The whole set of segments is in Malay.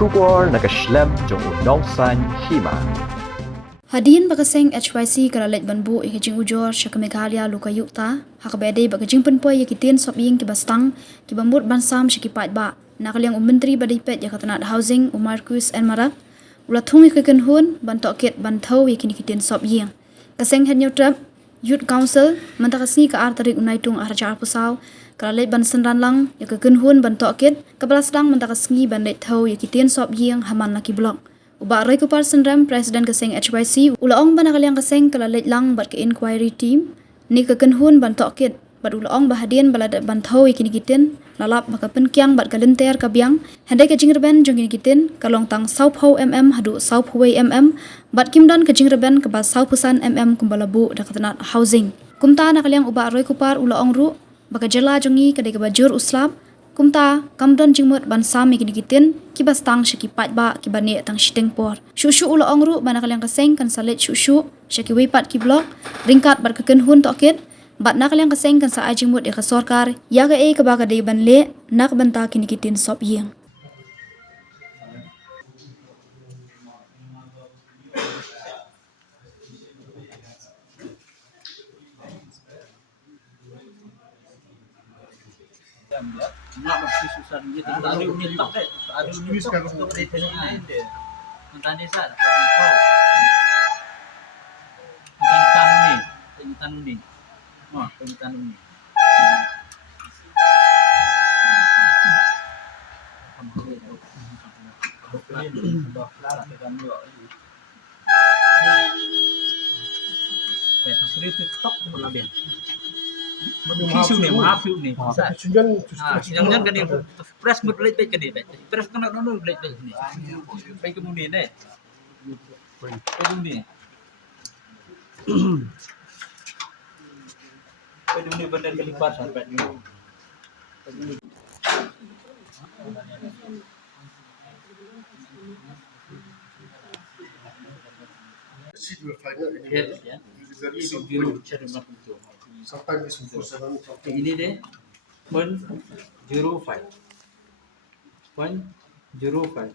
Shubor nakaslem jong unongsan hima. Hadin bakaseng HYC kalalet banbu ikijing ujor syaka Meghalaya luka yukta hakabede bakajing penpoy yakitin sobing kibastang kibambut bansam syakipat ba nakaliang menteri badipet yakatanat housing Marcus Enmara ulatung ikikenhun bantokit bantau yakin ikitin sobing kaseng henyo trap Youth Council mentakasni ke artarik unaitung arja pusau kalalet bansen ranlang yakikenhun bantokit kebelasdang mentakasni bandet tau yakitin sobing haman laki blok Uba Roy Kupar Sendram Presiden Keseng HYC ulaong banakaliang keseng kalalit lang bat ke inquiry team ni kekenhun bantokit bat ulaong bahadian baladat bantau ikinikitin lalap baka penkiang bat kalenter kabiang hendai ke jingreben jong ikinikitin kalong tang saup ho hadu saup huwei bat kimdan ke jingreben ke bas saupusan kumbalabu dakatanat housing kumta nakaliang uba Roy Kupar ulaong ru baka jela jongi kadai ke bajur uslap kumta kamdan jingmut bansam ikinikitin kibastang syakipat ba kibani tang shiteng por shushu ulaong ru banakaliang kaseng kan salit shushu syaki weipat ki blok ringkat bar kekenhun tokit bat nakaliang kaseng kan sa ajingmut ya kasorkar ya ga e kabaga de banle nak banta kinikitin sop yeng Nak bersususan gitu. Ada unit tak deh. Ada unit tak untuk desain lain deh. Mentani sat. Kau. Mentani ni. Wah, mentani ni. TikTok mengambil. Isu ni maaf ni. Jangan kan ni press berbalik baik kan ni. Press kan nak nol balik baik ni. Baik kemudian ni. Kemudian. Kemudian bandar kelipat sampai ni. Sometimes it's before 7 o'clock. Ini deh 0.05 0.05 0.1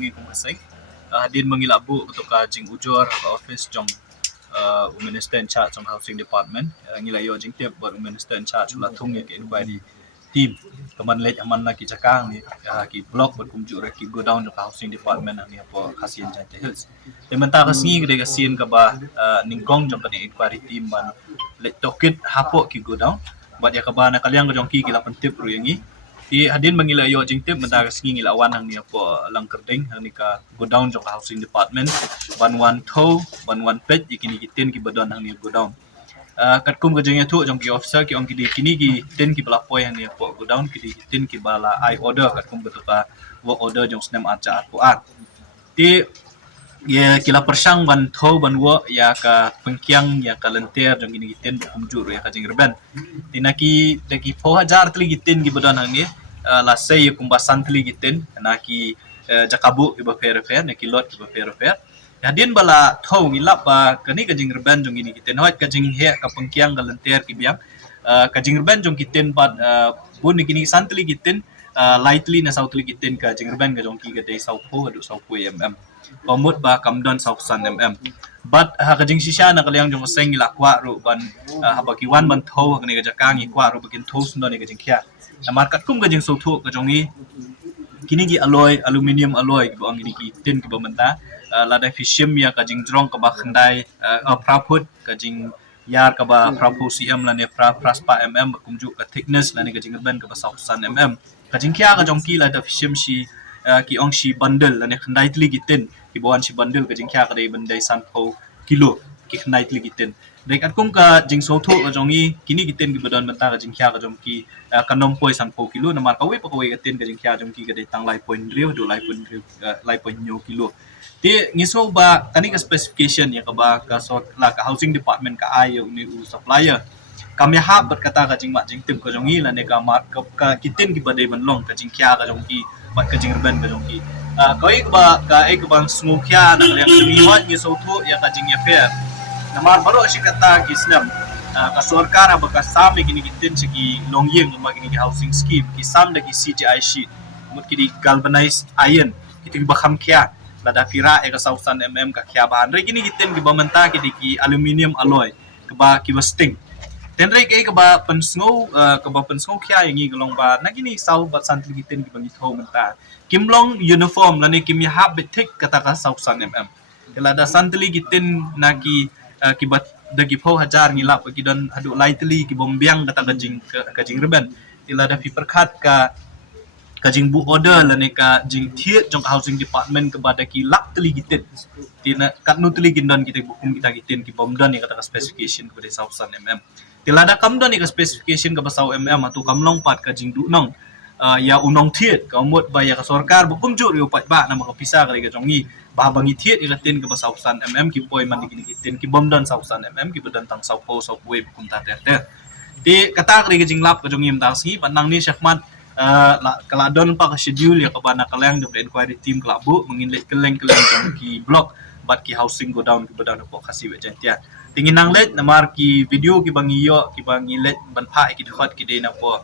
Ngi kumasay hadin mangilabu ketua jing ujor ke office jong Minister in charge of housing department ngilayo jing tiap buat Minister in charge latung ya ke inquiry team teman let aman na ki jakang ni ki block buat kumju ki go down ke housing department ni apa kasian jante hills mentah kasngi gede kasian ke ba ningkong jong ke inquiry team ban let tokit hapo ki go down buat ya ke ba na kaliang jong ki la pentip ru yangi di hadin mangilayo jing tip mentah kasngi ngilawan hang ni apa lang kerding hang ni ka go down jong housing department ban one page ikini kitin ki badon hang ni go down kat kum ke jeng tu jong ki officer ki ong ki kini ki tin ki pelapoy hang ni apa go down ki tin ki bala I order kat kum betul ka work order jong snem aca at puat di ya kila persang ban wo ya ka pengkiang ya ka lenter jong kini kitin kum juru ya ka jeng reben tinaki daki 4000 tli kitin ki badon hang ni la say kumbasan tli kitin naki jakabu ki ba fair naki lot ki ba fair Hadin bala thau ngilap ba kani ka jing reben jong ini kiten hoit ka jing he ka pengkiang ka lenter ki biang ka jing reben jong kiten bat bun ni kini santli kiten lightly na sautli kiten ka jing reben ka jong ki ka dei sau po adu sau po pamut ba kamdon sau san but ha ka jing sisha na kaliang jong seng ila kwa ru ban habaki wan ban thau ka ni ka jakang i kwa ru bakin thau sun ni ka jing kya na markat kum ka jing sau thu ka jong ni kini gi alloy aluminium alloy ki bang ini ki tin ki ba menta ladai fishim ya kajing drong ka ba khandai praput kajing yar ka ba prapu cm la ne praspa kumju ka thickness la ne kajing ben ka ba sausan kajing kya ka jong ki ladai fishim shi ki ong shi bundle la ne khandai tli gitin ki bon shi bundle kajing kya ka dei bandai san po kilo ki khandai tli gitin dek at kum ka jing so tho ka jong i kini gitin ki badon menta kajing kya ka jong ki kanom poi san po kilo na mar ka we pa ka we gitin kajing kya jong ki ka dei tang lai point riu do lai point nyo kilo di ngiso ba kani ka specification ya ka ba ka sort la ka housing department ka ayo ni u supplier kami hab berkata ka jing mat jing tim ka jongi la ne ka mat ka kitin ki badai ban long ka jing kya ka jongi mat ka jing ben ka jongi koi ka ek bang smu kya na yang mi wat ni so thu ya ka jing ya pe namar baro shi kata ki islam ka sarkar ab ka same kini kitin segi long yeng ma kini housing scheme ki sam da ki CGI sheet mut ki galvanized iron kiting bakham kya lada pira eka sausan ka kya bahan re kini kitin ki bamanta ki di aluminium alloy ba ki sting tenre ke ba pensngo kya yangi galong ba nagini sau ba santli kitin ki bangi tho menta kimlong uniform lani kim ya hab betik kata ka sausan kala da santli kitin nagi ki bat dagi pho hajar ngilap ki don adu lightly ki bombiang kata kajing reben ila da pi perkhat ka jing bu order lani ka jing thiet jong housing department ke bada ki lak teli kitin tina kat nu teli gindon kita bukum kita kitin ki bomdon ni kata ka specification ko de sausan tilada kamdon ni ka specification ka basau atu kamlong pat ka jing du nong ya unong thiet ka umut ba ya ka sarkar bukum jur yo pat ba na makapisa ka ga jongi ba bangi thiet ikatin ka basausan ki poi man ni kitin ki bomdon sausan ki bedan tang sau po sau poi bukum ta ter di kata ka ga jing lap ka jongi mtasi panang ni syakmat kaladon pa ka schedule ya ka bana kalang the inquiry team klabu menginlet keleng jong ki block bat ki housing go down ki bedan po kasi wejantia tingin nang let namar ki video ki bangiyo ki bangilet banpa ki dekat ki de na po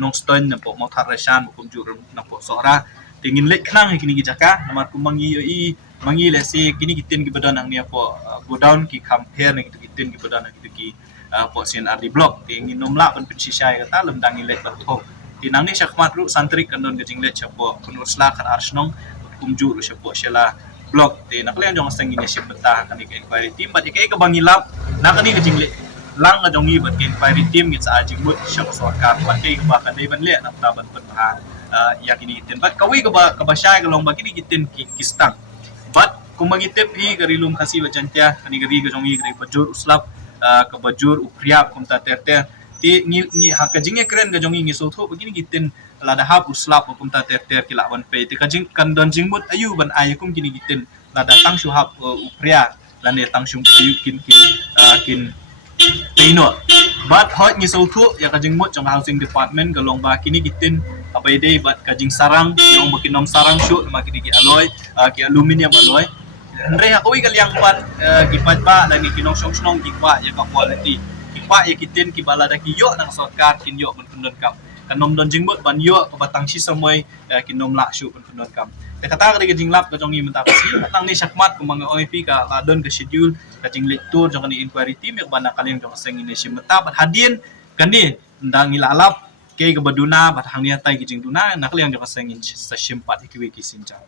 nong stone na po motar resan kum jur na po sora tingin let klang kini ki jaka namar ku mangiyo mangile se kini kitin ki bedan ang niya po go down ki compare na kitin ki bedan ki po CNRD block tingin nomla pan pensisay kata lemdang ilet batok tinang ni syakmat ru santri kandon gajing let chapo kunusla kan arsnong kum jur chapo shela blog te nakalian jong sang ini sip betah kan ke inquiry team bat ke bangilap nakani ke jingle lang ga jongi bat ke inquiry team git sa ajing mut syam sarkar bat ke ba ka dei ban le na taban penha yakini tin bat kawi ka ba syai ka long ba kini kitin kistang bat kumangitep hi garilum kasi wajantia kani gari ga jongi gari bajur uslap ka bajur upriap kumta terte ti ngi hakajinge kren ga jongi ngi sotho begini gitin lada hap uslap hukum ta ter kila wan pe ti kajing kan don jingmut ayu ban ayakum kini gitin lada tang shu hap upria lane tang shu ayu kin pino bat hot ngi sotho ya kajing mut jong housing department galong ba kini gitin apai dei bat kajing sarang yong bakinom sarang shu ma kini ki alloy ki aluminium alloy andre ha koi kaliang pat ki pat ba dan ki kinong song ki pa ya ka quality ki pa ya kitin ki balada ki yo nang sarkar kin yo mun kundon kam kanom don jingmut ban yo ka batang si samoy kinom la shu kun kun kam te kata ka jinglap ka jongi menta kasi tang ni syakmat ku mga OIP ka ladon ka schedule ka jinglet tour jong ni inquiry team yak bana kalin jong seng ini sim meta bat hadin kani ndang ilalap ke ka baduna bat hang ni tay ki jing duna nakaliang jong seng in sa simpat ikiwi ki sinja